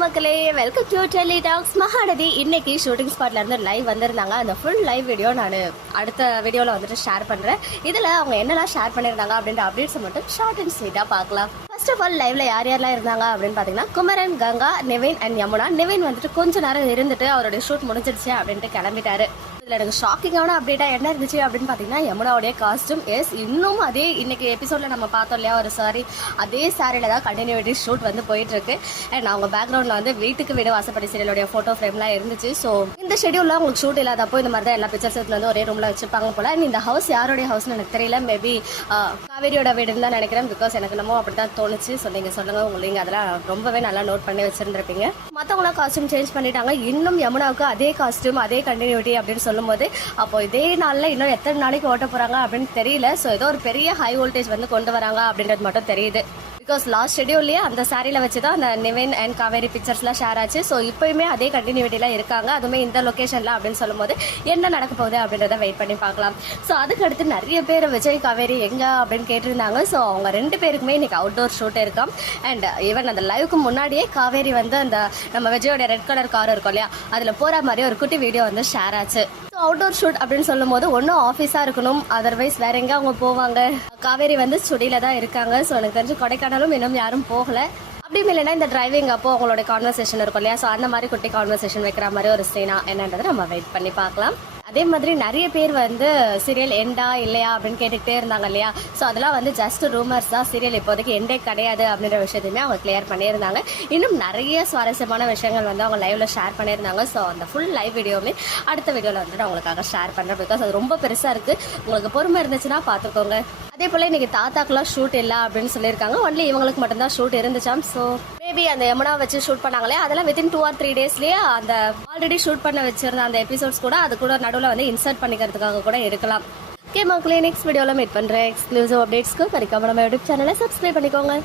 மக்களே, welcome to Delhi talks. Mahanadi இன்னைக்கு shooting ஸ்பாட்ல இருந்து லைவ் வந்திருந்தாங்க. அந்த ஃபுல் லைவ் வீடியோ நான் அடுத்த வீடியோல வந்துட்டு ஷேர் பண்றேன். இதுல அவங்க என்னெல்லாம் ஷேர் பண்ணிருந்தாங்க அப்படின்ற அப்டேட்ஸ் மட்டும் ஷார்ட் அண்ட் ஸ்வீட்டா பார்க்கலாம். ஃபர்ஸ்ட் ஆஃப் ஆல் லைவ்ல யார் யாரெல்லாம் இருந்தாங்க அப்படின்னு பாத்தீங்கன்னா, குமரன், கங்கா, நிவின் அண்ட் யமுனா. நிவின் வந்துட்டு கொஞ்ச நேரம் இருந்துட்டு அவருடைய ஷூட் முடிஞ்சிருச்சு அப்படின்ட்டு கிளம்பிட்டாரு. இதில் எனக்கு ஷாக்கிங்கான அப்டேட்டாக என்ன இருந்துச்சு அப்படின்னு பார்த்தீங்கன்னா, யமுனாவுடைய காஸ்ட்யூம் இன்னும் அதே இன்னைக்கு எபிசோடில் நம்ம பார்த்தோம் இல்லையா, ஒரு சாரி அதே சாரியில் தான் கண்டினியூட்டி ஷூட் வந்து போயிட்டு இருக்கு. அண்ட் அவங்க பேக்ரவுண்டில் வந்து வீட்டுக்கு வீடு வாசப்படி சீரியலுடைய ஃபோட்டோ ஃப்ரேம்லாம் இருந்துச்சு. ஸோ இந்த ஷெடியூலில் உங்களுக்கு ஷூட் இல்லாதப்போ இந்த மாதிரி தான் எல்லா பிக்சர்ஸ் வந்து ஒரே ரூமில் வச்சுருப்பாங்க போல. இந்த ஹவுஸ் யாருடைய ஹவுஸ்னு எனக்கு தெரியல, மேபி காவேரியோட வீடுன்னு தான் நினைக்கிறேன். பிகாஸ் எனக்கு நம்ம அப்படி தான் தோணுச்சு. ஸோ நீங்கள் சொல்லுங்கள், உங்களுக்கு அதெல்லாம் ரொம்பவே நல்லா நோட் பண்ணி வச்சுருந்துருப்பீங்க. மற்றவங்களாம் காஸ்ட்யூம் சேஞ்ச் பண்ணிட்டாங்க. இன்னும் யமுனாவுக்கு அதே காஸ்ட்யூம் அதே கண்டினியூட்டி அப்படின்னு சொல்லும்போது, அப்போ இதே நாள்ல இன்னும் எத்தனை நாளைக்கு ஓட்ட போறாங்க அப்படின்னு தெரியல. ஸோ ஏதோ ஒரு பெரிய ஹை வோல்டேஜ் வந்து கொண்டு வராங்க அப்படின்றது மட்டும் தெரியுது. பிகாஸ் லாஸ்ட் ஷெடியூல்லேயே அந்த சாரியில் வச்சு தான் அந்த நிவின் அண்ட் காவேரி பிக்சர்ஸ்லாம் ஷேர் ஆச்சு. ஸோ இப்போயுமே அதே கண்டினியூட்டிலாம் இருக்காங்க, அதுவுமே இந்த லொக்கேஷனில் அப்படின்னு சொல்லும்போது என்ன நடக்க போகுது அப்படின்றத வெயிட் பண்ணி பார்க்கலாம். ஸோ அதுக்கடுத்து நிறைய பேர் விஜய் காவேரி எங்கே அப்படின்னு கேட்டிருந்தாங்க. ஸோ அவங்க ரெண்டு பேருக்குமே இன்னைக்கு அவுட்டோர் ஷூட் இருக்காம். அண்ட் ஈவன் அந்த லைவுக்கு முன்னாடியே காவேரி வந்து அந்த நம்ம விஜயோட ரெட் கலர் கார் இருக்கும் இல்லையா, அதில் போகிற மாதிரி ஒரு குட்டி வீடியோ வந்து ஷேர் ஆச்சு. ஸோ அவுட்டோர் ஷூட் அப்படின்னு சொல்லும் போது ஒன்றும் ஆஃபீஸாக இருக்கணும், அதர்வைஸ் வேற எங்கே அவங்க போவாங்க. காவேரி வந்து ஸ்டுடியில் தான் இருக்காங்க. ஸோ எனக்கு தெரிஞ்சு கொடைக்கானலும் இன்னும் யாரும் போகலை. அப்படி இல்லைன்னா இந்த டிரைவிங் அப்போ அவங்களோட கான்வர்சேஷன் இருக்கும் இல்லையா, ஸோ அந்த மாதிரி குட்டி கான்வர்சேஷன் வைக்கிற மாதிரி ஒரு சீனா என்னன்றதை நம்ம வெயிட் பண்ணி பார்க்கலாம். அதே மாதிரி நிறைய பேர் வந்து சீரியல் எண்டா இல்லையா அப்படின்னு கேட்டுக்கிட்டே இருந்தாங்க இல்லையா. ஸோ அதெல்லாம் வந்து ஜஸ்ட் ரூமர்ஸ் தான், சீரியல் இப்போதைக்கு எண்டே கிடையாது அப்படின்ற விஷயத்தையுமே அவங்க கிளியர் பண்ணியிருந்தாங்க. இன்னும் நிறைய சுவாரஸ்யமான விஷயங்கள் வந்து அவங்க லைவ்ல ஷேர் பண்ணியிருந்தாங்க. ஸோ அந்த ஃபுல் லைவ் வீடியோவுமே அடுத்த வீடியோவில் வந்துட்டு அவங்களுக்காக ஷேர் பண்ணுறேன். பிகாஸ் அது ரொம்ப பெருசாக இருக்குது, உங்களுக்கு பொறுமை இருந்துச்சுன்னா பார்த்துக்கோங்க. அதே போல் இன்னைக்கு தாத்தாக்கெல்லாம் ஷூட் இல்லை அப்படின்னு சொல்லியிருக்காங்க. ஒன்லி இவங்களுக்கு மட்டும்தான் ஷூட் இருந்துச்சாம். ஸோ மேபி அந்த யமுனா வச்சு ஷூட் பண்ணாங்களே, அதெல்லாம் வித்தின் 2 or 3 டேஸ்லேயே அந்த ஆல்ரெடி ஷூட் பண்ண வச்சிருந்த அந்த எபிசோட்ஸ் கூட அது கூட நடுவில் வந்து இன்சர்ட் பண்ணிக்கிறதுக்காக கூட இருக்கலாம். ஓகே மக்களே, நெக்ஸ்ட் வீடியோவில் மீட் பண்ணுறேன். எக்ஸ்க்ளூசிவ் அப்டேட்ஸ்க்கு மறக்காம நம்ம யூடியூப் சேனலை சப்ஸ்கிரைப் பண்ணிக்கோங்க.